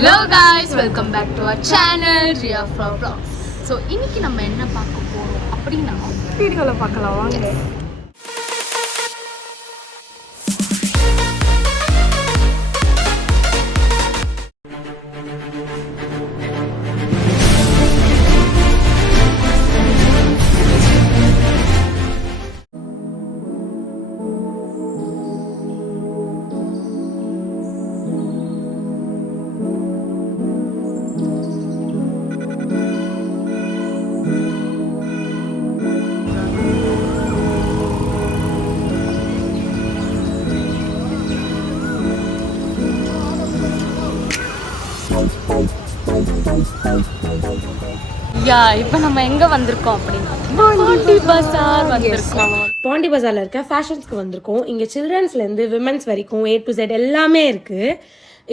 Hello guys, welcome back to our channel Ria Vlogs. So இன்னைக்கு நம்ம என்ன பார்க்க போறோம் அப்படினா வீடியோல பார்க்கலாம் வாங்க. இப்போ நம்ம எங்க வந்திருக்கோம் அப்படின்னா பாண்டி பஜார் வந்திருக்கோம். பாண்டி பஜார்ல இருக்க ஃபேஷன்ஸ்க்கு வந்திருக்கோம். இங்க சில்ட்ரன்ஸ்ல இருந்து விமென்ஸ் வரைக்கும் A to Z எல்லாமே இருக்கு.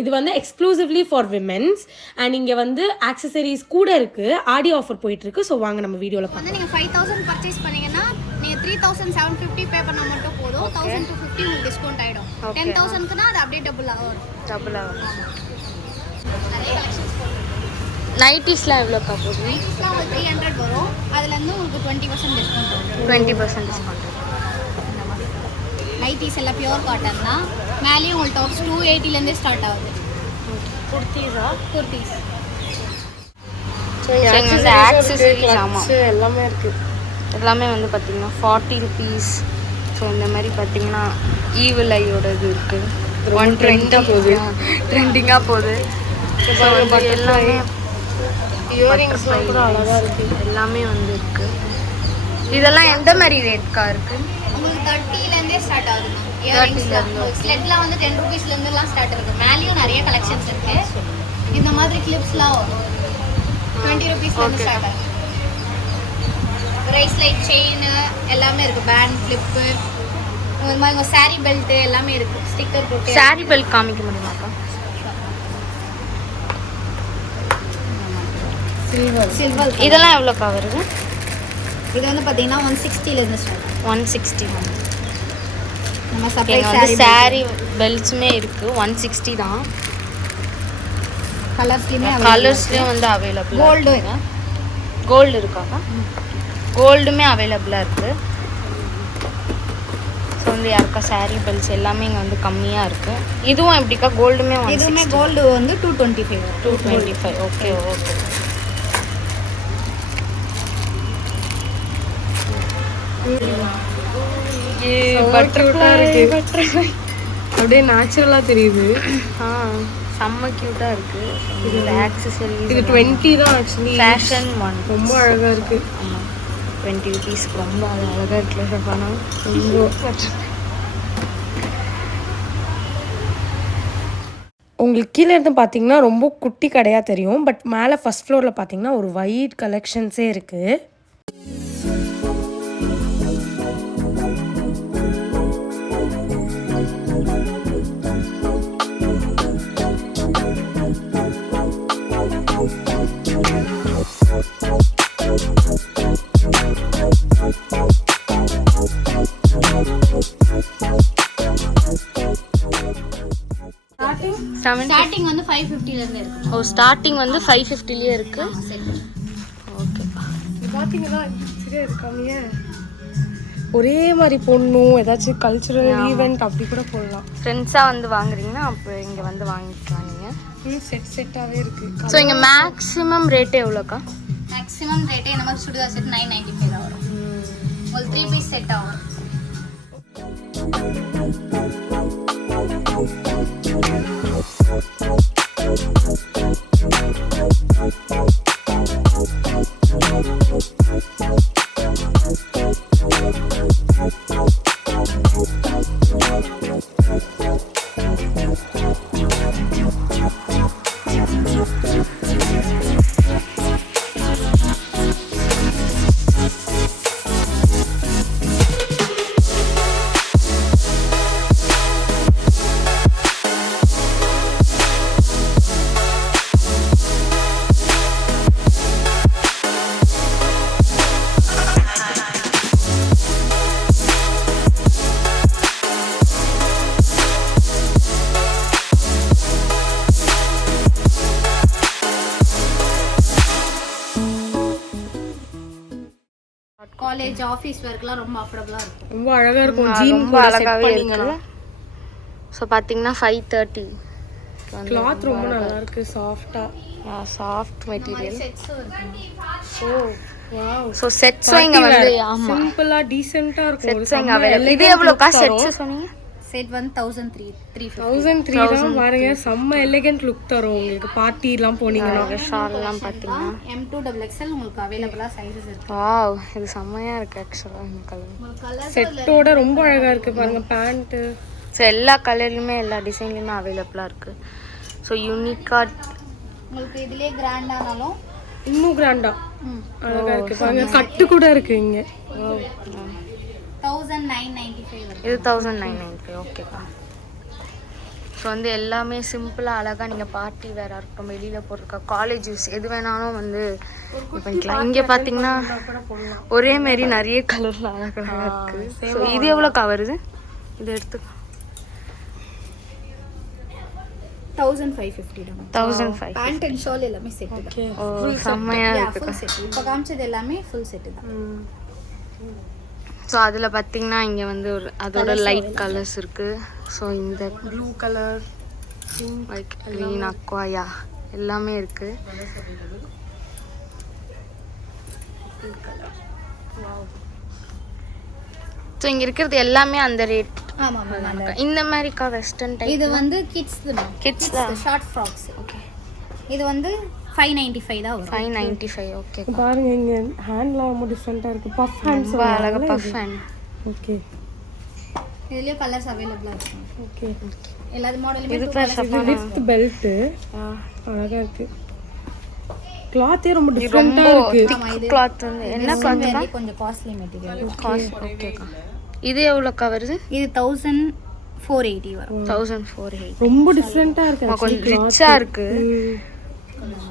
இது வந்து எக்ஸ்க்ளூசிவ்லி ஃபார் விமென்ஸ் அண்ட் இங்க வந்து ஆக்சசரிஸ் கூட இருக்கு. ஆடி ஆஃபர் போயிட்டு இருக்கு. ஸோ வாங்க நம்ம வீடியோல பார்க்கலாம். நீங்க 5000 பர்ச்சேஸ் பண்ணீங்கன்னா நீங்க 3750 பே பண்ணா மட்டும் போதும். 1250 உங்களுக்கு டிஸ்கவுண்ட் ஆயிடும். 10000க்குனா அது அப்படியே டபுள் ஆகும். நிறைய கலெக்ஷன்ஸ் போடுறோம். நைட்டிஸ்லாம் எவ்வளோக்கா போகுது? நைட்டிஸ்லாம் உங்களுக்கு 300 வரும். அதுலேருந்து உங்களுக்கு 20% டிஸ்கவுண்ட் வரும். 20% டிஸ்கவுண்ட். நைட்டிஸ் எல்லாம் பியூர் காட்டன் தான். மேலேயும் உங்களுக்கு டாப்ஸ் 280லேருந்தே ஸ்டார்ட் ஆகுது. குர்த்திஸ் வந்து ஆக்சசரிஸ் எல்லாமே இருக்கு. எல்லாமே வந்து பார்த்தீங்கன்னா 40 rupees. ஸோ இந்த மாதிரி பார்த்தீங்கன்னா ஈவில் ஐயோட இது இருக்குது. 120 போகுது, ட்ரெண்டிங்காக போகுது. எல்லாமே இயரிங்ஸ்லாம் கூட அழகாக இருக்கு. எல்லாமே வந்து இருக்கு. இதெல்லாம் எந்த மாதிரி ரேட்க்கா இருக்கு? உங்களுக்கு 30லேருந்தே ஸ்டார்ட் ஆகுது. இயரிங்ஸ்லாம் ஸ்லெட்லாம் வந்து 10 rupeesலேருந்துலாம் ஸ்டார்ட் இருக்குது. மேலேயும் நிறைய கலெக்ஷன்ஸ் இருக்கு. இந்த மாதிரி கிளிப்ஸ்லாம் வரும் 20 rupeesலேருந்து ஸ்டார்ட் ஆகுது. ரைஸ் லைட் செயின் எல்லாமே இருக்கு. பேண்ட் கிளிப்பு இந்த மாதிரி உங்கள் சாரீ பெல்ட் எல்லாமே இருக்கு. ஸ்டிக்கர் போட்டு சாரி பெல்ட் காமிக்க முடியுமாக்கா? சில்வர் இதெல்லாம் எவ்வளோக்கா வருது? இது வந்து பார்த்தீங்கன்னா 160லேருந்து ஸ்டார்ட். 160. நம்ம இங்கே செப்பரேட் வந்து சாரி பெல்ட்ஸுமே இருக்குது. 160 தான். கலர்ஸ்லேயும் வந்து அவைலபிள். கோல்டு இருக்காக்கா? கோல்டுமே அவைலபிளாக இருக்குது. ஸோ வந்து யாருக்கா சாரீ பெல்ட்ஸ் எல்லாமே இங்கே வந்து கம்மியாக இருக்குது. இதுவும் எப்படிக்கா? கோல்டுமே இதுவுமே கோல்டு வந்து 225. ஓகே. பட்டர்ஃப்ளை அப்படியே நேச்சுரலா தெரியுது. செம்ம க்யூட்டாக இருக்குது. இது ஆக்சசரி. இது 20 தான் ஆக்சுவலி. ஃபேஷன் ஒன் ரொம்ப அழகா இருக்கு. ஆமாம், 20 rupeesக்கு ரொம்ப அழகாக இருக்குல்ல ஷபானா? உங்களுக்கு கீழே இருந்து பார்த்தீங்கன்னா ரொம்ப குட்டி கடையாக தெரியும். பட் மேலே ஃபர்ஸ்ட் ஃப்ளோரில் பார்த்தீங்கன்னா ஒரு வைட் கலெக்ஷன்ஸே இருக்குது. ஸ்டார்டிங் வந்து 550லேருந்து இருக்கு. ஓ, ஸ்டார்டிங் வந்து 550லேயே இருக்கு. ஓகே, இது பார்த்தீங்கன்னா சரியா இருக்காமையே. ஒரே மாதிரி போடணும். ஏதாச்சும் கல்ச்சுரல் ஈவெண்ட் அப்படி கூட போடலாம். ஃப்ரெண்ட்ஸாக வந்து வாங்குறீங்கன்னா அப்போ இங்கே வந்து வாங்கிக்கலாம் நீங்கள். செட்டாகவே இருக்கு. ஸோ இங்கே மேக்ஸிமம் ரேட்டு எவ்வளோக்கா? மேக்ஸிமம் ரேட்டே இந்த மாதிரி சுடிதார் செட் 995 தான் வரும். ஒரு 3 பீஸ் செட் ஆகும். காலேஜ் ஆஃபீஸ் ஒர்க்லாம் ரொம்ப அஃபோர்டபுளாக இருக்கும். ரொம்ப அழகா இருக்கும். ஜீன் ரொம்ப அழகாவே இருக்கு. ஸோ பார்த்தீங்கன்னா 530. கிளாத் ரொம்ப நல்லா இருக்கு, சாஃப்டா. Soft material. செட்ஸும் இருக்கு. ஓ வாவ். ஸோ செட்ஸும் இங்கே வந்து ஆமாம் சிம்பிளா டீசென்ட்டா இருக்கும். செட்ஸும் இங்கே அவைலபிள். இது எவ்வளோக்கா செட்ஸ் சொன்னீங்க? செட் வந்து 1350. 1003 தான் பாருங்க. செம்ம எலிகென்ட் லுக் தரும் உங்களுக்கு பார்ட்டி எல்லாம் போனீங்கன்னா. ஷால்லாம் பார்த்தீங்கன்னா M2XXL உங்களுக்கு அவைலபிளாக சைஸஸ் இருக்கு. வாவ், இது செம்மையாக இருக்குது ஆக்சுவலாக இந்த கலர். உங்களுக்கு கலர் செட்டோட ரொம்ப அழகா இருக்கு பாருங்க. பேண்ட் ஸோ எல்லா கலர்லையுமே எல்லா டிசைன்லையுமே அவைலபிளாக இருக்குது. ஸோ யூனிக்காக உங்களுக்கு இதுலயே கிராண்டானாலும் இன்னும் கிராண்டா அழகா இருக்கு பாருங்க. கட்டு கூட இருக்கு இங்க. 1995 வரும். இது 1995. ஓகேக்கா. ஸோ வந்து எல்லாமே சிம்பிளாக அழகாக நீங்கள் பார்ட்டி வேறாக இருக்கட்டும், வெளியில் போட்டிருக்கா, காலேஜ் யூஸ் எது வேணாலும் வந்து இது பண்ணிக்கலாம். இங்கே பார்த்தீங்கன்னா ஒரே மாரி நிறைய கலரில் அழகாக இருக்குது. ஸோ இது எவ்வளோக்கா வருது? இது எடுத்துக்கோ. 1550 தான். 1500. பேண்ட் அண்ட் ஷால் எல்லாமே செட் தான். ஓ செம்மையாக இருக்குது. Full set. இப்போ காமிச்சது எல்லாமே ஃபுல் செட் தான். ஸோ அதில் பார்த்தீங்கன்னா இங்கே வந்து ஒரு அதோட லைட் கலர்ஸ் இருக்குது. ஸோ இந்த ப்ளூ கலர், லைக் க்ரீன், அக்வாயா எல்லாமே இருக்குது. ஸோ இங்கே இருக்கிறது எல்லாமே அந்த ரேட். ஆமா ஆமா. இந்த மாதிரிக்கா வெஸ்டர்ன் டைப். இது வந்து கிட்ஸ் தான். Kids தான். Short frocks. ஓகே. இது வந்து 595 தான் வரும். 595. ஓகே. பாருங்க இங்க ஹேண்ட்லாம் ரொம்ப டிஃபரெண்டா இருக்கு. பஃப் ஹேண்ட்ஸ் ரொம்ப அழகா பஃப் ஹேண்ட். ஓகே இதுலயே கலர்ஸ் அவேலபிளா இருக்கு. ஓகே. எல்லா மாடலுமே இது பேர் வித் பெல்ட் அழகா இருக்கு. கிளாத்தே ரொம்ப டிஃபரெண்டா இருக்கு. திக் கிளாத் வந்து என்ன கிளாத்? கொஞ்சம் காஸ்ட்லி மெட்டீரியல். ஓகேக்கா. இது எவ்வளோக்கா வருது? இது 1480 வரும். 1480. ரொம்ப டிஃபரெண்டா இருக்கு. கொஞ்சம் ரிச்சா இருக்கு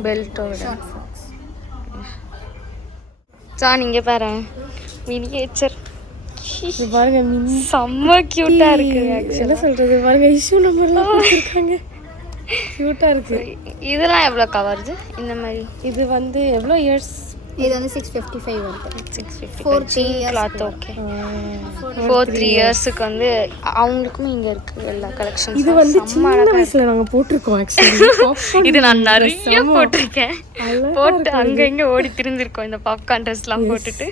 பெல்ட்டோட. சா நீங்க பாரு மினியேச்சர். இது பாருங்க மினி செம்ம கியூட்டா இருக்கு. என்ன சொல்றது பாருங்க, இஷ்யூ நம்பர்லாம் கொடுத்திருக்காங்க. கியூட்டா இருக்கு. இதெல்லாம் எவ்வளோக்கா வருது இந்த மாதிரி? இது வந்து எவ்வளோ இயர்ஸ்? இது வந்து 655 வருது. 650 கிளாத். ஓகே. 4-3 இயர்ஸ்க்கு வந்து அவங்களுக்குமே இங்க இருக்கு எல்லா கலெக்ஷன்ஸ். இது வந்து சின்ன வயசுல நாங்க போட்டிருக்கோம் ஆக்சுவலி. இது நான் நிறைய போட்டிருக்கேன். போட்டு அங்க இங்க ஓடி திரிஞ்சிருக்கோம் இந்த பாப்கார்ன் ட்ரெஸ்லாம் போட்டுட்டு.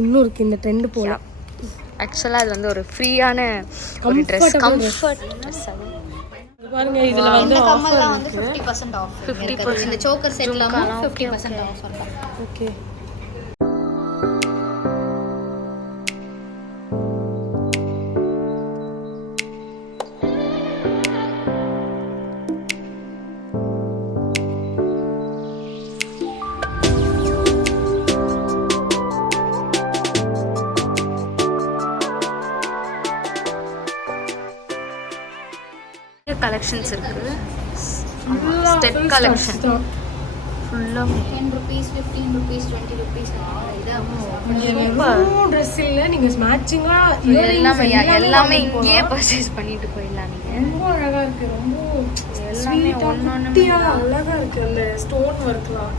இன்னும் இருக்கு இந்த ட்ரெண்ட் போல. ஆக்சுவலாக அது வந்து ஒரு ஃப்ரீயான ஒரு ட்ரெஸ், கம்ஃபர்ட் ட்ரெஸ். அது பாருங்க இதுல வந்து இந்த கம்மல்லாம் வந்து 50% ஆஃப். 50%. இந்த சோக்கர் செட்லாம் 50% ஆஃப் இருக்கு. ஓகே. கலெக்ஷன்ஸ் இருக்கு. ஸ்டெப் கலெக்ஷன் ஃபுல்லா 10 rupees, 15 rupees, 20 rupees. ட்ரெஸ் இல்ல, நீங்க மேட்சிங்கா எல்லாமே இங்கேயே பர்ச்சேஸ் பண்ணிட்டு போயிடலாம். நீங்க ரொம்ப அழகா இருக்கு. ரொம்ப எல்லாமே ஒன்னொன்னு அழகா இருக்கு. அந்த ஸ்டோன் ஒர்க்லாம்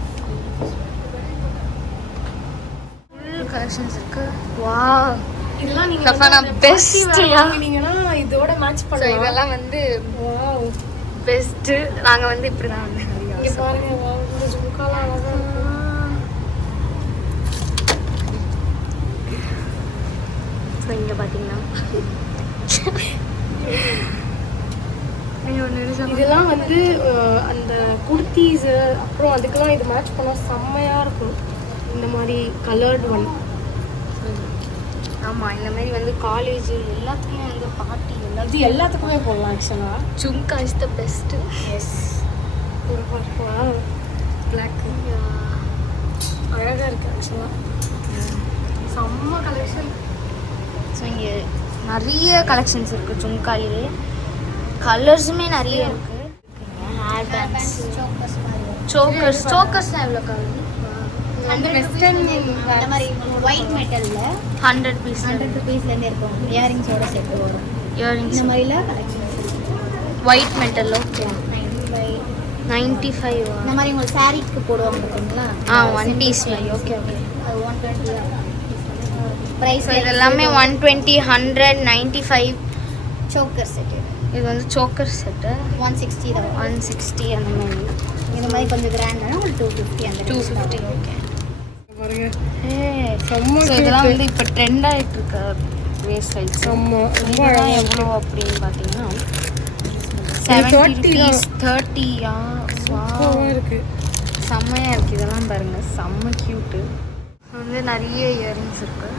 ஃபுல் கலெக்ஷன்ஸ் இருக்கு. வாவ், இதெல்லாம் நீங்க கஃபானா பெஸ்ட் வாங்குனீங்கன்னா இதோட மேட்ச் பண்ணலாம். இதெல்லாம் வந்து வாவ் பெஸ்ட். நாங்க வந்து இப்படிதான் வந்து இங்க பாருங்க. வாவ், இந்த ஜும்காலாம் அழகா இருக்கு. ஸோ இங்கே பார்த்தீங்கன்னா இதெல்லாம் வந்து அந்த குர்த்திஸ் அப்புறம் அதுக்கெல்லாம் இது மேட்ச் பண்ணா செம்மையா இருக்கும். இந்த மாதிரி கலர்டு ஒன். ஆமாம், இந்த மாதிரி வந்து காலேஜ் எல்லாத்துக்குமே வந்து பார்ட்டி இது எல்லாத்துக்குமே போடலாம் ஆக்சுவலாக. Jhumka is the best. Yes, ஒரு பார்ப்பா பிளாக் அழகாக இருக்குது ஆக்சுவலாக. செம்ம கலெக்ஷன். ஸோ இங்கே நிறைய கலெக்ஷன்ஸ் இருக்குது ஜும்காலே. கலர்ஸுமே நிறைய இருக்குது. ஹேர் பேண்ட்ஸ், சோக்கர்ஸ்லாம் எவ்வளோ கலர்? 100 வெஸ்டர்ன் இந்த மாதிரி ஒயிட் மெட்டல்ல 100 பீஸ். 100 rupeesலேருந்து இருக்கும். இயரிங்ஸோட சேர்த்து வரும். இயரிங்ஸ் இந்த மாதிரிலாம் கலெக்ஷன்ஸ் ஒயிட் மெட்டல். ஓகே, 95. இந்த மாதிரி உங்களுக்கு சாரீக்கு போடுவாங்க பார்த்தீங்களா? 1 பீஸ் மாதிரி. Okay okay. அது 120. பிரைஸ் ஸோ இது எல்லாமே 120, 100, 95. சோக்கர் செட் இது வந்து சோக்கர் செட்டு 160 தான் 160 அந்த மாதிரி. இந்த மாதிரி கொஞ்சம் கிராண்டான ஒரு 250 அந்த 250. ஓகே. பாருங்க ஸோ இதெல்லாம் வந்து இப்போ ட்ரெண்ட் ஆகிட்டு இருக்க வேஸ்ட் சைஸ். இதெல்லாம் எவ்வளோ அப்படின்னு பார்த்தீங்கன்னா 70 rupees, 30. இருக்கு செம்மையாக இருக்குது. இதெல்லாம் பாருங்கள், செம்ம க்யூட்டு. வந்து நிறைய இயரிங்ஸ் இருக்கு.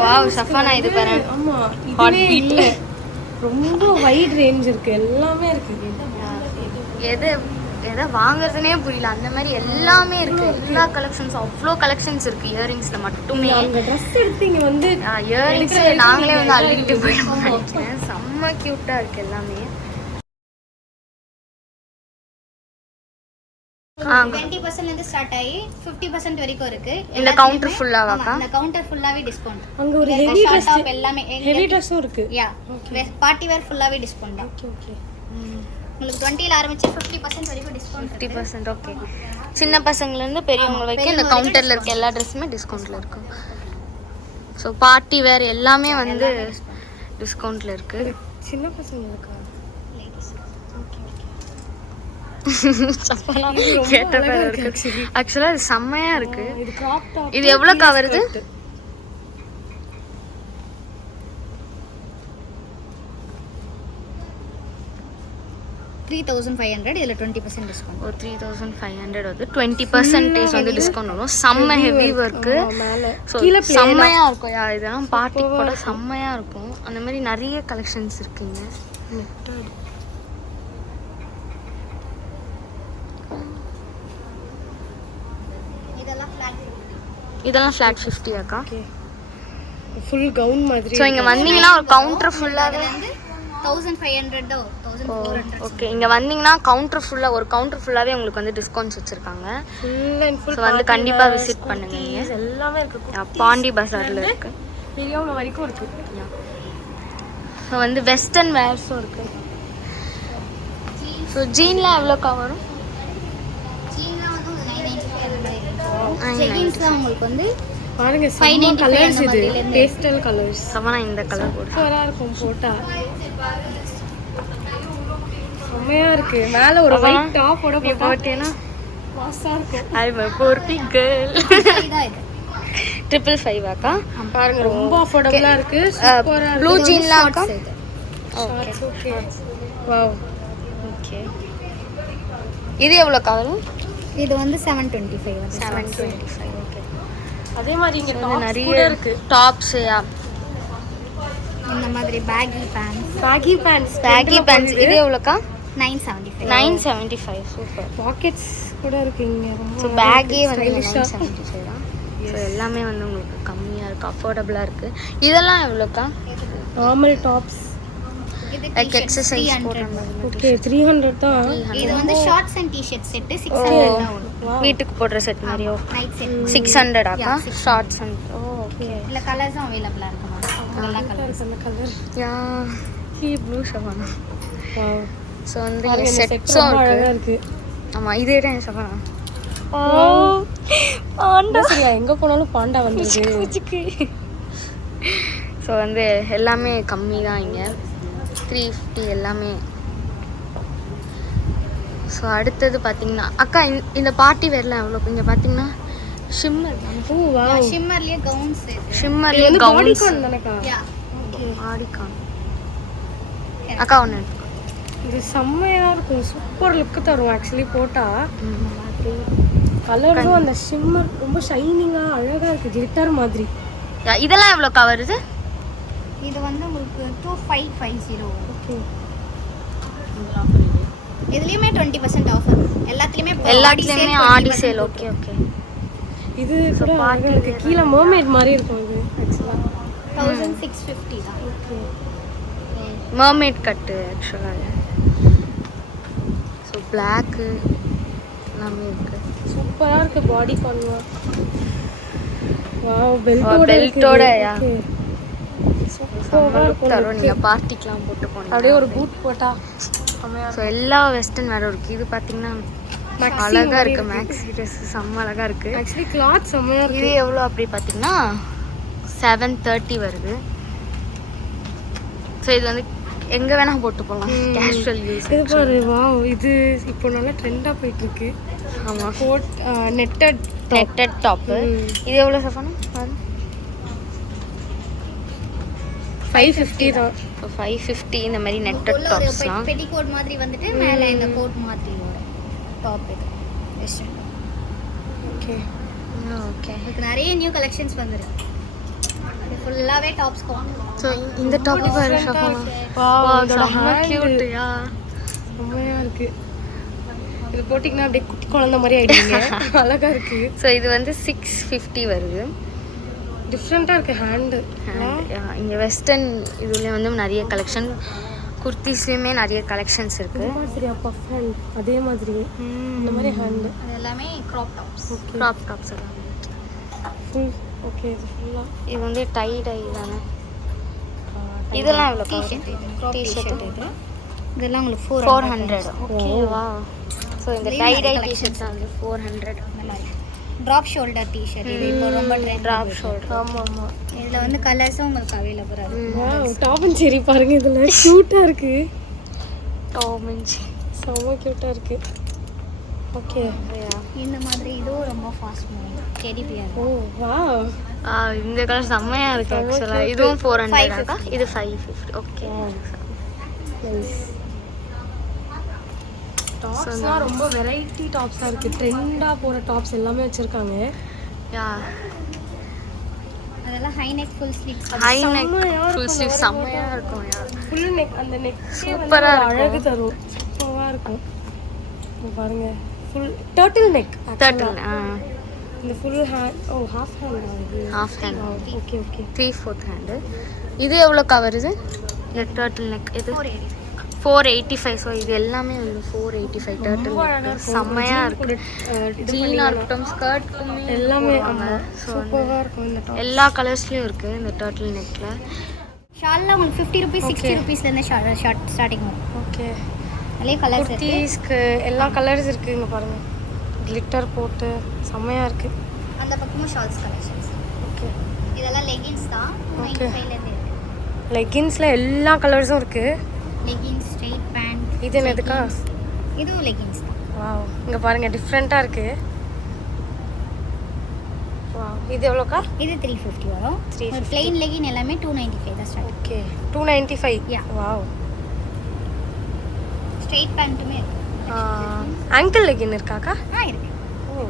வாவ் சஃபானா, இது பாரு. ஆமா ஹாட் இதுவே பீட். இல்ல ரொம்ப வைட் ரேஞ்ச் இருக்கு, எல்லாமே இருக்கு. எது எதை வாங்குறதுனே புரியல, அந்த மாதிரி எல்லாமே இருக்கு. எல்லா கலெக்ஷன்ஸ், அவ்வளோ கலெக்ஷன்ஸ் இருக்கு இயரிங்ஸ்ல மட்டுமே. அந்த ட்ரெஸ் எடுத்து இங்க வந்து இயரிங்ஸ் நாங்களே வந்து அள்ளிட்டு போயிடுவோம் நினைக்கிறேன். செம்ம க்யூட்டா இருக்கு எல்லாமே. 20% இருந்து ஸ்டார்ட் ஆகி 50% வரைக்கும் இருக்கு. இந்த கவுண்டர் ஃபுல்லாவாக்கா? இந்த கவுண்டர் ஃபுல்லாவே டிஸ்கவுண்ட். அங்க ஒரு ஹெவி ட்ரெஸ், எல்லாமே ஹெவி ட்ரெஸ்ஸும் இருக்கு. யா பார்ட்டி வேர் ஃபுல்லாவே டிஸ்கவுண்ட் தான். Okay okay. உங்களுக்கு 20 ல ஆரம்பிச்சு 50% வரைக்கும் டிஸ்கவுண்ட் 50%. ஓகே. சின்ன பசங்கள்லேருந்து பெரியவங்க வரைக்கும் இந்த கவுண்டரில் இருக்க எல்லா ட்ரெஸ்ஸுமே டிஸ்கவுண்ட்டில் இருக்கும். ஸோ பார்ட்டி வேர் எல்லாமே வந்து டிஸ்கவுண்ட்டில் இருக்குது. சின்ன பசங்க இருக்கா? ஆக்சுவலாக இது செம்மையாக இருக்குது. இது கிராப் டாப். இது எவ்வளோக்கா வருது? $3,500. இதுல 20% டிஸ்கவுண்ட். ஒரு 3,500 வந்து 20% வந்து டிஸ்கவுண்ட் வரும். செம்ம ஹெவி ஒர்க்கு. ஸோ செம்மையாக இருக்கும். இதெல்லாம் பார்ட்டிக்கு போட செம்மையாக இருக்கும். அந்த மாதிரி நிறைய கலெக்ஷன்ஸ் இருக்குங்க. இதெல்லாம் ஃப்ளாட் 50 அக்கா. ஃபுல் கவுன் மாதிரி. ஸோ இங்கே வந்தீங்கன்னா ஒரு கவுண்டர் ஃபுல்லாகவே 1,500 1,400. ஓகே. இங்கே வந்தீங்கன்னா கவுண்டர் ஃபுல்லாக, ஒரு கவுண்டர் ஃபுல்லாகவே உங்களுக்கு வந்து டிஸ்கவுண்ட்ஸ் வச்சுருக்காங்க. ஃபுல் அண்ட் ஃபுல் ஸோ வந்து கண்டிப்பாக விசிட் பண்ணுங்க. எல்லாமே இருக்கு. பாண்டி பஜாரில் இருக்கு. பெரியவங்க வரைக்கும் இருக்கு. ஸோ வந்து வெஸ்டர்ன் வேர்ஸும் இருக்கு. ஸோ ஜீன்லாம் எவ்வளோக்கா வரும்? ஜீன்லாம் வந்து 995 அந்த மாதிரி. ஜெகின்ஸ்லாம் உங்களுக்கு வந்து பாருங்க செம்ம கலர்ஸ். இது பேஸ்டல் கலர்ஸ். சமனா இந்த கலர் போடு. சூப்பரா இருக்கும் போட்டா. செம்மையா இருக்கு. மேல ஒரு ஒயிட் டாப்போட போட்டேனா வாசா இருக்கும். I am a poor pig girl. இதான் இது 555 அக்கா. பாருங்க ரொம்ப அஃபோர்டபிளா இருக்கு. சூப்பரா இருக்கு. ப்ளூ ஜீன்லாம் அக்கா. ஓகே. வாவ். ஓகே. இது எவ்வளோக்கா வரும்? இது வந்து 725 வந்து 725. ஓகே. அதே மாதிரி இங்க நிறைய கூட இருக்கு. டாப்ஸ். இந்த மாதிரி பேகி பேண்ட்ஸ். பேகி பேண்ட்ஸ் இது எவ்வளோக்கா? 975. 975. சூப்பர். பாக்கெட்ஸ் கூட இருக்கு இங்க. ரொம்ப ஸோ பேக்கே வந்து 975 தான். ஸோ எல்லாமே வந்து உங்களுக்கு கம்மியாக இருக்குது, அஃபோர்டபுளாக இருக்குது. இதெல்லாம் எவ்வளோக்கா? Normal tops. இது லைக் எக்ஸசைஸ் போடுற மாதிரி. ஓகே 300 தான். இது வந்து ஷார்ட்ஸ் அண்ட் டி-ஷர்ட் செட் 600 தான் வரும். வீட்டுக்கு போடுற செட் மாதிரியோ? நைட் செட் 600 அக்கா. Shorts and okay. இல்ல கலர்ஸும் அவைலபிளா இருக்கு. எல்லா கலர்ஸ். அந்த கலர். யா ஹீ ப்ளூ ஷவானா. வாவ். ஸோ வந்து செட்ஸும் செட்ஸும் அழகா இருக்கு. இருக்கு. ஆமாம், இதே தான் ஷவானா. பாண்டா சரியா எங்க போனாலும் பாண்டா வந்துருக்கு. ஸோ வந்து எல்லாமே கம்மி தான் இங்கே. 350 எல்லாமே. ஸோ அடுத்தது பார்த்தீங்கன்னா அக்கா இந்த பார்ட்டி வேர்லாம் எவ்வளோ? இங்கே பார்த்தீங்கன்னா ஷிம்மர். Oh wow. ஷிம்மர்லயே கவுன்ஸ் இருக்கு. ஷிம்மர்லேயே கவுன்ஸ். பாடிகான் தானக்கா? Yeah okay. ஆடிகான். அக்கா ஒன்று எடுத்துக்கோ. இது செம்மையா இருக்கும். சூப்பர் லுக் தரும் ஆக்சுவலி போட்டா. கலரும் அந்த ஷிம்மர் ரொம்ப ஷைனிங்கா அழகா இருக்கு. கிளிட்டர் மாதிரி. இதெல்லாம் எவ்வளோக்கா வருது? இது வந்து உங்களுக்கு 2550. ஓகே. இதுலயுமே 20% ஆஃபர். எல்லாத்துலயுமே ஆடி சேல். Okay okay. இது கூட அழகா இருக்கு. கீழ மர்மைட் மாதிரி இருக்கும் இது ஆக்சுவலா. 1650 தான். ஓகே. மர்மைட் கட்டு ஆக்சுவலாக. ஸோ பிளாக்கு எல்லாமே இருக்கு. சூப்பரா இருக்கு. பாடி கான்வா. வாவ். பெல்ட்டோட. சூப்பரா இருக்கு. தரோம் நீங்க பார்ட்டிக்கலாம் போட்டு போனீங்க. அப்படியே ஒரு பூட் போட்டா. ஸோ எல்லா வெஸ்டர்ன் வேற இருக்கு. இது பார்த்தீங்கன்னா அழகா இருக்கு. மேக்ஸி ட்ரெஸ் செம்ம அழகா இருக்கு. ஆக்சுவலி கிளாத் செம்மையா இருக்கு. இது எவ்வளோ அப்படி பார்த்தீங்கன்னா 730 வருது. ஸோ இது வந்து எங்கே வேணால் போட்டு போகலாம், கேஷுவல் யூஸ். இது பாரு, வாவ், இது இப்போ நல்லா ட்ரெண்டாக போயிட்டுருக்கு. ஆமாம், கோட் நெட்டட் டாப்பு. இது எவ்வளோ சஃபானா? 550 தான். ஸோ 550 இந்த மாதிரி நெட்டட் டாப்ஸ்லாம். பெட்டி கோட் மாதிரி வந்துட்டு மேலே இந்த கோட் மாதிரி ஒரு டாப் இது வெஸ்டர்ன். ஓகே ஓகே, இதுக்கு நிறைய நியூ கலெக்ஷன்ஸ் வந்துருக்கு. இது ஃபுல்லாகவே டாப்ஸ் கோட். ஸோ இந்த டாப் பாரு சஃபானா, செம்ம க்யூட்யா, செம்மையாக இருக்குது. இது போட்டிங்கன்னா அப்படியே குட்டி குழந்த மாதிரி ஆகிடுவீங்க. அழகாக இருக்குது. ஸோ இது வந்து 650 வருது. டிஃப்ரெண்ட்டாக இருக்குது ஹேண்டு. இங்கே வெஸ்டர்ன் இதுலேயே வந்து நிறைய கலெக்ஷன், குர்த்திஸ்லேயுமே நிறைய கலெக்ஷன்ஸ் இருக்குது. சரி, பஃப் ஹேண்ட் அதே மாதிரி இந்த மாதிரி ஹேண்டு. அது எல்லாமே க்ராப் டாப்ஸ். க்ராப் டாப்ஸ் எல்லாம் ஃபுல். ஓகே, இது ஃபுல்லாக. இது வந்து டை தானே. இதெல்லாம் எவ்வளோ? டிஷர்ட் இது க்ராப் டிஷர்ட் இது. இதெல்லாம் உங்களுக்கு 400. ஓகேவா? ஸோ இந்த டை டிஷர்ட் தான் வந்து 400. இந்த மாதிரி ட்ராப் ஷோல்டர் டிஷர்ட். இது இப்போ ரொம்ப ட்ரெண்ட். Drop shoulder. ஆமாம் ஆமாம். இதில் வந்து கலர்ஸும் உங்களுக்கு அவைலபிளாக இருக்குது. டாப் அண்ட் செரி பாருங்க, இதில் க்யூட்டாக இருக்குது. டாமிஞ்சி செம்ம க்யூட்டாக இருக்குது. ஓகே, இந்த மாதிரி இதுவும் ரொம்ப ஃபாஸ்ட் மூவிங் டெடி பியர். ஓ வாவ், இந்த கலர் செம்மையாக இருக்குது ஆக்சுவலாக. இதுவும் 400. இது 550. Okay, nice. டாப்ஸ்லாம் ரொம்ப வெரைட்டி டாப்ஸாக இருக்குது. ட்ரெண்டாக போகிற டாப்ஸ் எல்லாமே வச்சுருக்காங்க. யா, அதெல்லாம் high neck full sleeves. High neck full sleeve செம்மையாக இருக்கும். யா, ஃபுல் நெக், அந்த நெக் சூப்பராக இருக்கும், அழகு தரும், சூப்பராக இருக்கும். இங்க பாருங்க, ஃபுல் டர்ட்டில் நெக். டர்ட்டில். இந்த full hand, oh half hand. Half hand. Okay okay. 3/4 hand. இது எவ்வளோ கவருது? டர்ட்டில் நெக் இது 485. ஸோ இது எல்லாமே வந்து 485 டர்ட்டில் நெக். செம்மையாக இருக்குது. ஜீனாக இருக்கட்டும், ஸ்கர்ட்டுக்குமே எல்லாமே ஸோ சூப்பராக இருக்கும். இந்த டாப் எல்லா கலர்ஸ்லேயும் இருக்குது இந்த டர்ட்டில் நெக்கில். ஷால்லாம் உங்களுக்கு 50 ருபீஸ் 60 ருபீஸ்லேருந்து ஷார்ட் ஸ்டார்டிங் வரும். ஓகே. அதுலேயே கலர்ஸ் இருக்குது. குர்த்தீஸ்க்கு எல்லா கலர்ஸ் இருக்குது. இங்கே பாருங்கள், கிளிட்டர் போட்டு செம்மையாக இருக்குது. அந்த பக்கமும் ஷார்ட்ஸ் கலெக்ஷன்ஸ். ஓகே, இதெல்லாம் லெகின்ஸ் தான். 95லேருந்து இருக்குது. லெகின்ஸில் எல்லா கலர்ஸும் இருக்குது. Leggings, straight pant. இது என்னதுக்கா? இதுவும் லெகின்ஸ் தான். வாவ், இங்கே பாருங்கள் டிஃப்ரெண்ட்டாக இருக்குது. வாவ், இது எவ்வளோக்கா? இது 350 வரும். 350. பிளெயின் லெகின் எல்லாமே 295 தான் start. Okay, 295. Yeah. Wow. Straight பேண்ட்டுமே இருக்கு. ஆங்கிள் லெகின் இருக்காக்கா? இருக்கு. ஓ,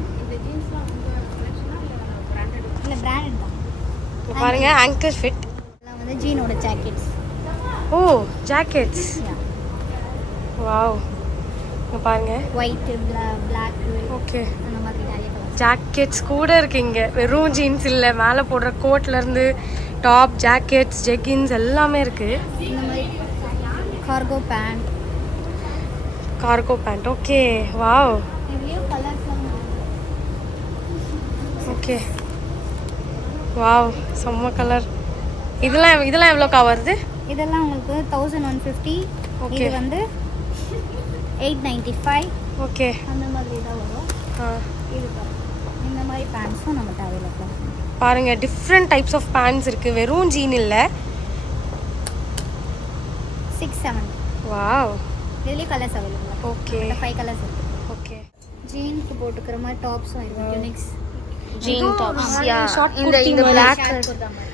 இல்லை பிராண்டட் தான். இங்கே பாருங்கள், ஆங்கிள் ஃபிட். இதெல்லாம் வந்து ஜீனோட ஜாக்கெட்ஸ். ஓ, ஜாக்கெட்ஸ். வாவ், இங்கே பாருங்கள். ஒயிட்டு, பிளாக், ஓகே, அந்த மாதிரி நிறைய கலர்ஸ். ஜாக்கெட்ஸ் கூட இருக்கு இங்கே. வெறும் ஜீன்ஸ் இல்லை, மேலே போடுற கோட்லேருந்து டாப், ஜாக்கெட்ஸ், ஜெகின்ஸ் எல்லாமே இருக்குது. இந்த மாதிரி cargo pant. Cargo pant. Okay, wow. இதுலேயும் கலர்ஸ்லாம் ஓகே, வாவ், செம்ம கலர். இதெல்லாம் எவ்வளோக்கா வருது? இதெல்லாம் உங்களுக்கு 1150. Okay. இது வந்து 895. ஓகே. அந்த மாதிரி தான் வரும். இது பாருங்க, இந்த மாதிரி பேண்ட்ஸும் நம்மகிட்ட அவைலபிள். பாருங்கள், டிஃப்ரெண்ட் டைப்ஸ் ஆஃப் பேண்ட்ஸ் இருக்குது. வெறும் ஜீன் இல்லை. 670. வாவ். இதுலேயும் கலர்ஸ் அவைலபிள். ஓகே. 5 கலர்ஸ் இருக்குது. ஓகே. ஜீன்ஸ்க்கு போட்டுக்கிற மாதிரி டாப்ஸும் இருக்குது. யூனிக்ஸ் ஜீன் டாப்ஸ். யா, short இந்த kurti பிளாக். கொடுத்தா மாதிரி.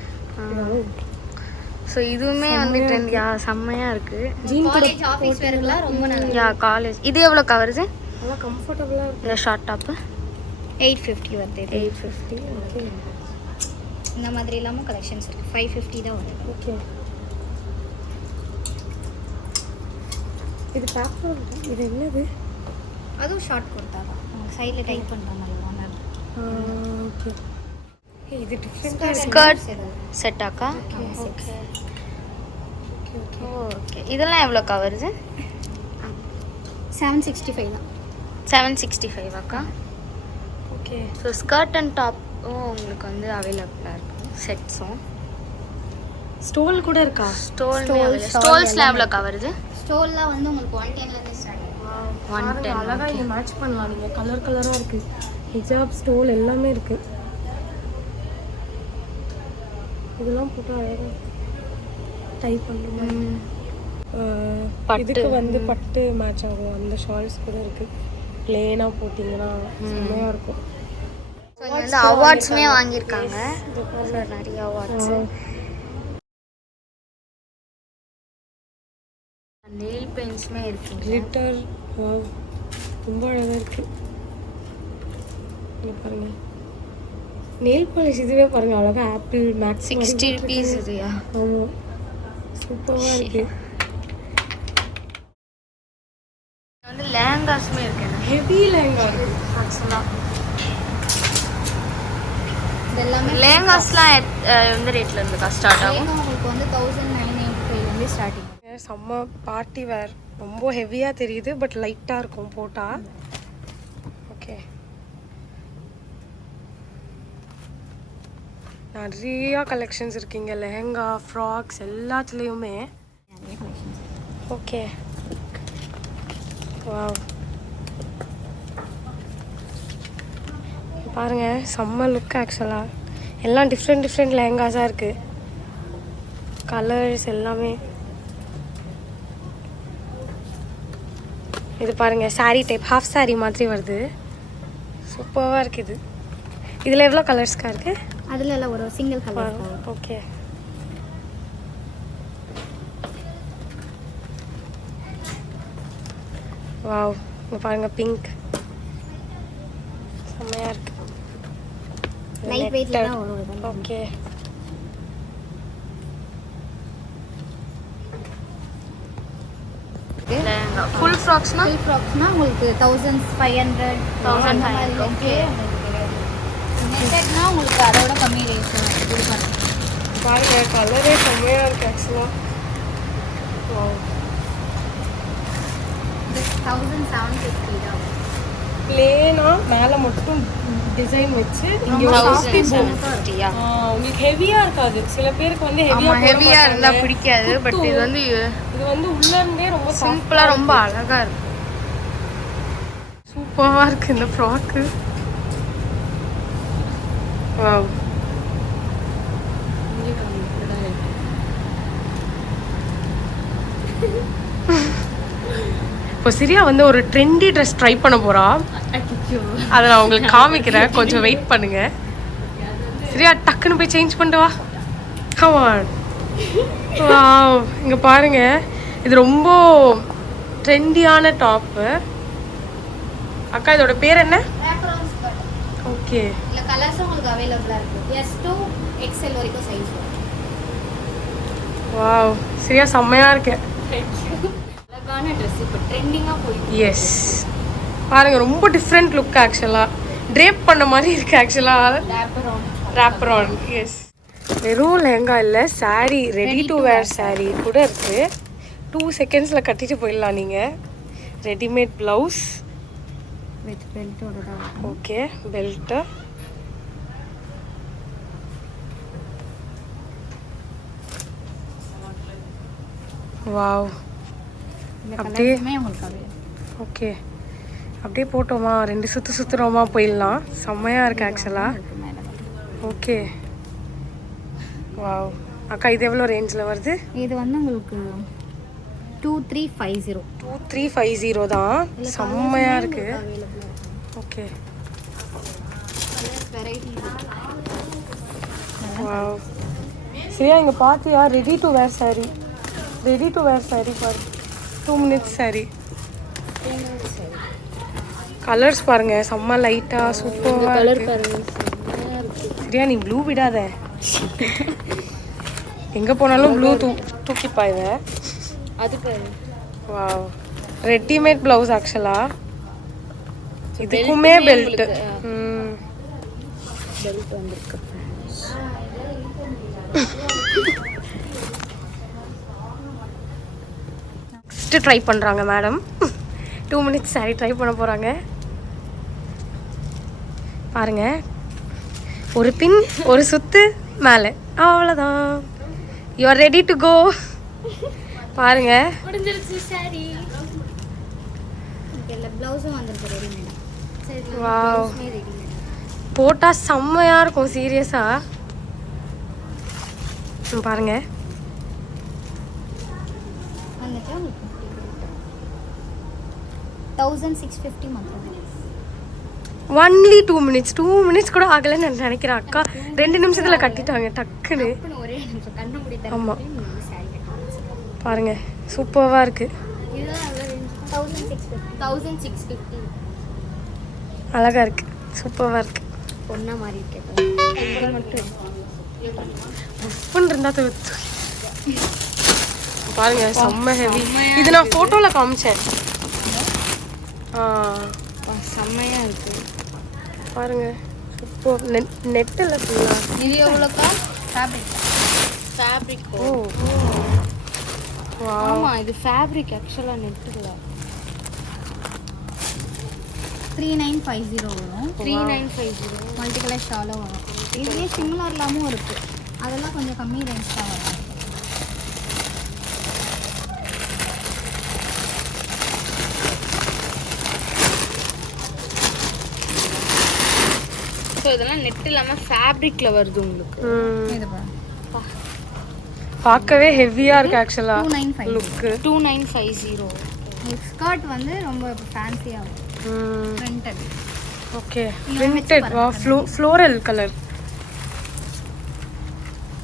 ஸோ இதுவுமே வந்து ட்ரெண்ட். யா, செம்மையாக இருக்குது. ஜீன் கூட காலேஜ் ஆஃபீஸ் வேர்க்கெல்லாம் ரொம்ப நல்லா. யா, காலேஜ். இது எவ்வளோ கவருது? நல்லா கம்ஃபர்டபுளாக இருக்கும். இந்த ஷார்ட் டாப்பு 850 வருது. 850. ஓகே. இந்த மாதிரி இல்லாமல் கலெக்ஷன்ஸ் இருக்குது. 550 தான் வருது. ஓகே. இது பேப்பர். இது என்னது? அதுவும் ஷார்ட் கொடுத்தா தான் உங்களுக்கு சைடில் டைப் பண்ணுற மாதிரி ஒன்று. ஓகே. இது டிஃப்ரெண்ட்டாக ஸ்கர்ட் செட்டாக்கா? ஓகே. ஓகே. இதெல்லாம் எவ்வளோ கவருது? 765 தான். 765 அக்கா. ஓகே. ஸோ ஸ்கர்ட் அண்ட் டாப்பும் உங்களுக்கு வந்து அவைலபிளாக இருக்கும். செட்ஸும் ஸ்டோல் கூட இருக்கா? ஸ்டோல்ஸில் எவ்வளோ கவருது? ஸ்டோல்லாம் வந்து உங்களுக்கு 110லேருந்து ஸ்டார்ட் ஆகும். 110. அழகாக இங்கே மேட்ச் பண்ணலாம் நீங்கள். கலர் கலராக இருக்குது. ஹிஜாப், ஸ்டோல் எல்லாமே இருக்குது. இதெல்லாம் போட்டு அழகாக டைப் பண்ணுவோம். பட்டு. இதுக்கு வந்து பட்டு மேட்ச் ஆகும். அந்த ஷால்ஸ் கூட இருக்கு. பிளேனாக போட்டிங்கன்னா செம்மையாக இருக்கும். ஸோ இங்கே வந்து அவார்ட்ஸுமே வாங்கியிருக்காங்க. நிறைய அவார்ட்ஸ். நெயில் பெயிண்ட்ஸுமே இருக்கு. கிளிட்டர் ரொம்ப அழகாக இருக்கு. இங்கே பாருங்க நெயில் பாலிஷ் இதுவே பாருங்க அழகாக ஆப்பிள் மேக்ஸ் 60 rupees இதுயா? ஆமாம் சூப்பராக இருக்கு. வந்து லேங்காஸுமே இருக்கு. ஹெவி லேங்கா இருக்கு ஆக்சுவலாக இதெல்லாமே லேங்காஸ்லாம் எந்த ரேட்ல இருந்து ஸ்டார்ட் ஆகும்? உங்களுக்கு வந்து 1995 ஸ்டார்டிங். செம்ம பார்ட்டி வேர். ரொம்ப ஹெவியாக தெரியுது பட் லைட்டாக இருக்கும் போட்டால். ஓகே நிறையா கலெக்ஷன்ஸ் இருக்குங்க. லெஹங்கா ஃப்ராக்ஸ் எல்லாத்துலேயுமே. ஓகே வாவ் பாருங்க செம்ம லுக். ஆக்சுவலாக எல்லாம் டிஃப்ரெண்ட் லெஹங்காஸாக இருக்குது. கலர்ஸ் எல்லாமே. இது பாருங்க saree டைப் ஹாஃப் saree மாதிரி வருது. சூப்பராக இருக்குது. இதில் எவ்வளோ கலர்ஸ்க்கா இருக்குது? அதில் எல்லாம் ஒரு சிங்கிள் கலர். ஓகே வாவ் இங்கே பாருங்க பிங்க் செம்மையாக இருக்கு. லைட் வெயிட்ல தான் வரும். ஓகே லேங்கா ஃபுல் ஃப்ராக்ஸ்னா ஃபுல் ஃப்ராக்ஸ்னா உங்களுக்கு 1500 1500. ஓகே. நெட்டட்னா உங்களுக்கு அதோட கம்மி ரேட் கொடுப்பாங்க. பாருங்க கலரே செம்மையாக இருக்கு ஆக்சுவலாக. வாவ் இது 1750 தான். பிளேனாக மேலே மட்டும் டிசைன் வச்சு இங்கே 1750. உங்களுக்கு ஹெவியாக இருக்காது. சில பேருக்கு வந்து ஹெவியாக இருந்தால் பிடிக்காது. பட் இது வந்து இது வந்து உள்ள இருந்தே ரொம்ப சிம்பிளாக ரொம்ப அழகா இருக்கு. சூப்பராக இருக்கு இந்த ஃப்ராக்கு. வாவ் இப்போ சிரியா வந்து ஒரு ட்ரெண்டி ட்ரெஸ் ட்ரை பண்ண போறா. அதை நான் உங்களுக்கு காமிக்கிறேன், கொஞ்சம் வெயிட் பண்ணுங்க. சிரியா டக்குன்னு போய் சேஞ்ச் பண்ணிட்டு வா. Come on. வாவ் இங்க பாருங்க இது ரொம்ப ட்ரெண்டியான டாப்பு. அக்கா இதோட பேர் என்ன? ஓகே இல்ல கலர்ஸ் உங்களுக்கு அவேலபிளா இருக்கு. S to XL வரைக்கும் சைஸ். வாவ் சரியா செம்மையா இருக்கு. அழகான Dress இப்போ ட்ரெண்டிங்கா போயிட்டு. எஸ் பாருங்க ரொம்ப டிஃப்ரெண்ட் லுக். ஆக்சுவலா ட்ரேப் பண்ண மாதிரி இருக்கு. ஆக்சுவலா ராப்பர் ஆன். எஸ் வெறும் லெஹங்கா இல்லை, saree ready to wear saree கூட இருக்கு. 2 செகண்ட்ஸில் கட்டிட்டு போயிடலாம் நீங்கள். ரெடிமேட் ப்ளவுஸ் வித் பெல்ட்டோட தான். Okay belt. வாவ் அப்படியே உங்களுக்கு அவேலபிள். ஓகே அப்படியே போட்டோமா 2 சுற்று சுற்றுறோமா போயிடலாம். செம்மையாக இருக்கு ஆக்சுவலாக. ஓகே வாவ் அக்கா இது எவ்வளோ ரேஞ்சில் வருது? இது வந்து உங்களுக்கு 2350. 2350 தான். செம்மையாக இருக்கு. ஓகே வாவ் சரியா இங்கே பார்த்தியா ready to wear saree. Ready to wear saree பாரு. 2 minutes saree. கலர்ஸ் பாருங்க செம்ம லைட்டாக சூப்பராக கலர் பாருங்க. சரியா நீ ப்ளூ விடாத. எங்கே போனாலும் ப்ளூ தூக்கி பாய்வ. அதுக்கு வாவ் ரெடிமேட் ப்ளவுஸ் ஆக்சுவலாக. இதுக்குமே பெல்ட்டு. பெல்ட் வந்திருக்கு. நெக்ஸ்ட்டு ட்ரை பண்ணுறாங்க மேடம். 2 minutes saree ட்ரை பண்ண போகிறாங்க. பாருங்க ஒரு பின் ஒரு சுத்து மேலே அவ்வளோதான். You are ready to go. பாருங்க முடிஞ்சிருச்சு saree. ஓகே ப்ளவுஸும் வந்திருக்கு ரெடிமேட். சரி வாவ் ரெடிமேட் போட்டால் செம்மையாக இருக்கும் சீரியஸாக. பாருங்க வந்துட்டு 1650 மட்டும். ஒன்லி 2 மினிட்ஸ் 2 மினிட்ஸ் கூட ஆகலைன்னு நான் நினைக்கிறேன் அக்கா 2 நிமிஷத்துல கட்டிட்டாங்க டக்குன்னு. ஒரே நிமிஷம் கண்ணு மூடி ஆமா. saree கட்டணும். பாருங்க சூப்பராக இருக்கு. இதுதான் எவ்வளோ ரேஞ்ச்? 1650. அழகா இருக்கு சூப்பராக இருக்கு. பொண்ணா மாதிரி இருக்கேன் மட்டும் உப்புன்னு இருந்தா தூத்து. பாருங்க செம்ம ஹெவி. இது நான் ஃபோட்டோல காமிச்சேன். செம்மையா இருக்கு பாருங்க சூப்பர். நெட்டில் ஃபுல்லா. இது எவ்வளோக்கா? ஃபேப்ரிக். ஓ வா. ஆமா இது ஃபேப்ரிக் ஆக்சுவலாக நெட்டில் 3950 வரும். 3950 மல்டி கலர் ஷாலும் வரும். இதுலேயே சிமிலர்லாமும் இருக்கு, அதெல்லாம் கொஞ்சம் கம்மி ரேஞ்ச் தான் வரும். ஸோ இதெல்லாம் நெட் இல்லாமல் ஃபேப்ரிக்கில் வருது உங்களுக்கு. இது பார்க்கவே ஹெவியா இருக்கு ஆக்சுவலா 2950 லுக்கு. 2950. ஸ்கர்ட் வந்து ரொம்ப ஃபேன்சியாக வரும். பிரிண்டட். Okay printed. வா ஃப்ளோரல் கலர்.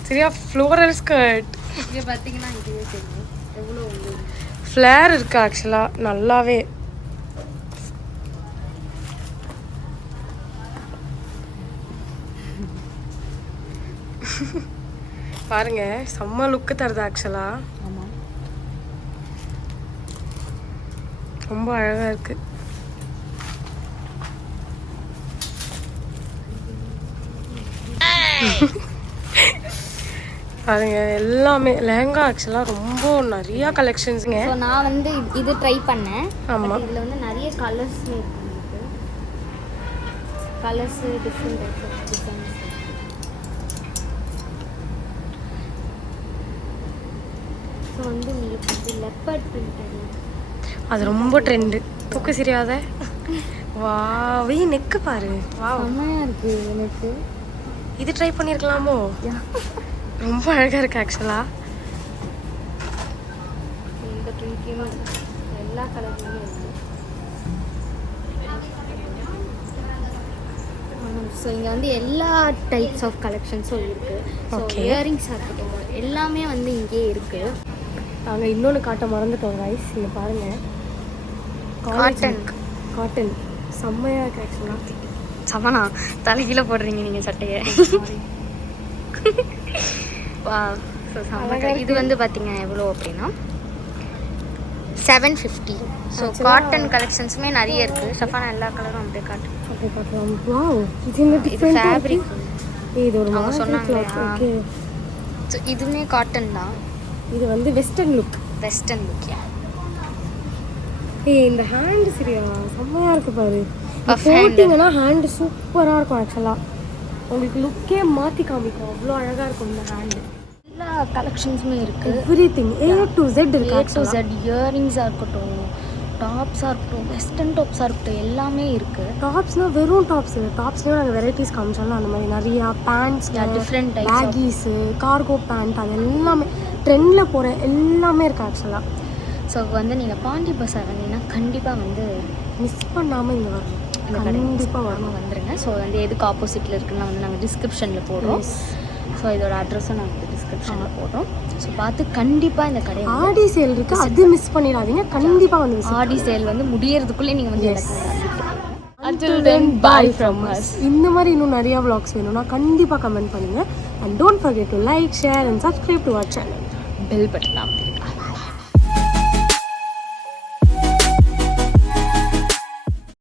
சரியா ஃப்ளோரல் ஸ்கர்ட். இங்கே பார்த்தீங்கன்னா இதுவே தெரியும் எவ்வளோ வந்து ஃப்ளேர் இருக்கு ஆக்சுவலா நல்லாவே. பாருங்க செம்ம லுக்கு தருது ஆக்சுவலா. ஆமாம் ரொம்ப அழகா இருக்கு. பாருங்க எல்லாமே லெஹங்கா ஆக்சுவலா ரொம்ப நிறைய கலெக்ஷன்ஸுங்க. ஸோ நான் வந்து இது ட்ரை பண்ணேன். ஆமா. இதில் வந்து நிறைய கலர்ஸ் இருக்கு உங்களுக்கு. Colours different types of designs. So வந்து உங்களுக்கு வந்து லெப்பர்ட் பிரிண்ட் அது ரொம்ப ட்ரெண்டு. தூக்க சரியாத. வா வை நெக்கு பாரு. வா செம்மையாக இருக்குது எனக்கு. இது ட்ரை பண்ணியிருக்கலாமோ? ரொம்ப அழகா இருக்கு ஆக்சுவலா. இந்த பிரிண்ட்லேயுமே எல்லா கலர்லையுமே இருக்குது. ஸோ இங்கே வந்து எல்லா டைப்ஸ் ஆஃப் கலெக்ஷன்ஸும் இருக்குது. ஸோ இயரிங்ஸாக இருக்கட்டும் எல்லாமே வந்து இங்கேயே இருக்குது. நாங்கள் இன்னொன்று காட்ட மறந்துட்டோம் ரைஸ். இங்கே பாருங்க காட்டன் செம்மையாக இருக்கு ஆக்சுவலாக. சமனா தலைகீழ போடுறீங்க நீங்கள் சட்டையை. வா ஸோ இது வந்து பார்த்தீங்கன்னா எவ்வளோ அப்படின்னா 750. ஸோ காட்டன் கலெக்ஷன்ஸுமே நிறைய இருக்குது. சஃபானா எல்லா கலரும் அப்படியே காட்டு. அப்படியே பார்க்கலாம். வாவ் இது என்ன இது டிஃப்ரெண்ட் ஃபேப்ரிக். இது ஒரு அவங்க சொன்னாங்க. ஓகே. ஸோ இதுவுமே காட்டன் தான். இது வந்து வெஸ்டர்ன் லுக். வெஸ்டர்ன் லுக்கியா. இந்த ஹேண்ட் சரியா செம்மையாக இருக்கு பாரு. Puff hand. போட்டிங்கன்னா ஹேண்டு சூப்பராக இருக்கும் ஆக்சுவலாக. உங்களுக்கு லுக்கே மாற்றி காமிக்கும். அவ்வளோ அழகாக இருக்கும் இந்த ஹேண்டு. எல்லா கலெக்ஷன்ஸுமே இருக்குது. எவ்ரிதிங் A to Z இருக்கு. A to Z இயரிங்ஸாக இருக்கட்டும், டாப்ஸாக இருக்கட்டும், வெஸ்டர்ன் டாப்ஸாக இருக்கட்டும் எல்லாமே இருக்குது. டாப்ஸ்னால் வெறும் டாப்ஸ் இல்லை. டாப்ஸ்லேயும் நாங்கள் வெரைட்டிஸ் காமிச்சாலும் அந்த மாதிரி நிறையா pants, different types. Baggies, cargo pant, அது எல்லாமே ட்ரெண்டில் போகிற எல்லாமே இருக்குது ஆக்சுவலாக. ஸோ வந்து நீங்கள் பாண்டி பஸார் வந்தீங்கன்னா கண்டிப்பாக வந்து மிஸ் பண்ணாமல் இங்கே வரணும். இந்த கடை கண்டிப்பாக வரணும். வந்துடுங்க. ஸோ வந்து எதுக்கு ஆப்போசிட்டில் இருக்குன்னா வந்து நாங்கள் டிஸ்கிரிப்ஷனில் போடுறோம். ஸோ இதோட அட்ரஸும் நாங்கள் டிஸ்கிரிப்ஷனில் போடுறோம். ஸோ பார்த்து கண்டிப்பாக இந்த கடையை ஆடி சேல் இருக்குது, அது மிஸ் பண்ணிடாதீங்க. கண்டிப்பாக வந்து ஆடி சேல் வந்து முடியறதுக்குள்ளே நீங்கள் வந்து Until then, bye from us. இந்த மாதிரி இன்னும் நிறைய vlogs வேணும்னா கண்டிப்பாக கமெண்ட் பண்ணுங்கள். And don't forget to like, share and subscribe to our channel. Bell button